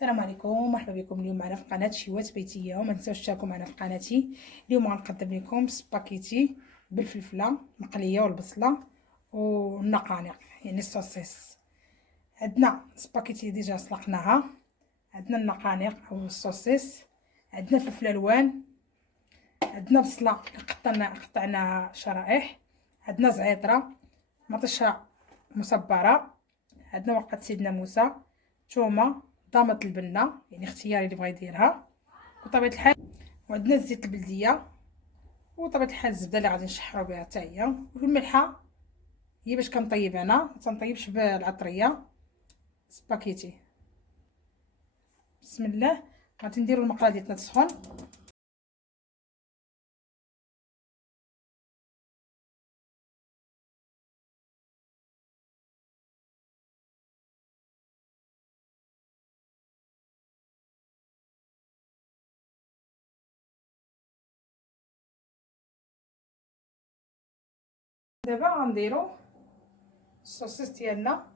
السلام عليكم، مرحبا بكم. اليوم معنا في قناه شيوات بيتيه، وما تنساوش تشاركوا معنا في قناتي. اليوم غنقدم لكم سباكيتي بالفلفله مقليه والبصله والنقانق، يعني الصوصيس. عندنا سباكيتي ديجا سلقناها، عندنا النقانق او الصوصيس، عندنا فلفل الوان، عندنا بصله قطعناها شرائح، عندنا زعتره، مطيشه مصبره، عندنا ورقه سيدنا موسى، ثومه، ضامه البنه يعني اختياري اللي بغا يديرها، وطبيعه الحال وعندنا الزيت البلديه، وطبيعه الحال الزبده اللي غادي نشحروا بها حتى هي، والملحه هي باش كنطيب. انا تنطيبش بالعطريه سباكيتي. بسم الله. غادي نديروا المقله ديالنا تسخن. دابا غنديروا الصوصيس ديالنا،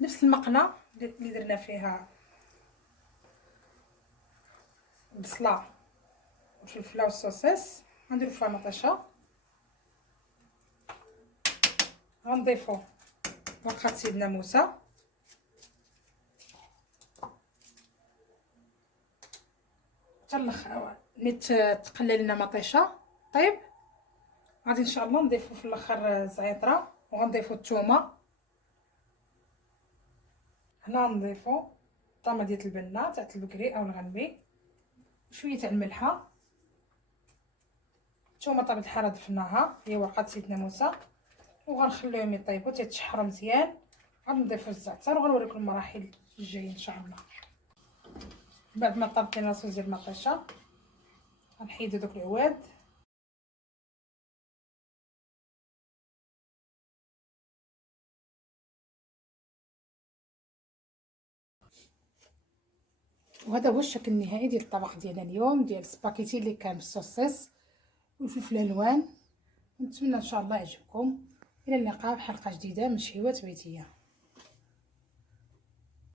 نفس المقله اللي درنا فيها البصله والفلفله والصوصيس. غنديروا فيها مطيشه، غنضيفوا ورقه سيدنا موسى، حتى الاخر ملي تقلى لنا مطيشه طيب. غادي ان شاء الله نضيفوا في الاخر زعتره، وغنضيفوا الثومه. هنا نضيفوا طامه ديال البنه تاع البكري او الغنمي، شويه تاع الملحه، الثومه طابت الحاره ضفناها هي ورقه سيدنا موسى، وغنخليهم يطيبوا تيتشحروا مزيان. غنضيفوا الزعتر وغنوريكم المراحل الجايه ان شاء الله. بعد ما طابت لنا لاصوص ديال المطيشه غنحيدو دوك العواد. وهذا هو الشكل النهائي ديال الطبق ديالنا اليوم، ديال السباكيتي اللي كان بالصوصيس والفلفل الالوان. نتمنى ان شاء الله يعجبكم. الى اللقاء في حلقه جديده من شهوات بيتيه.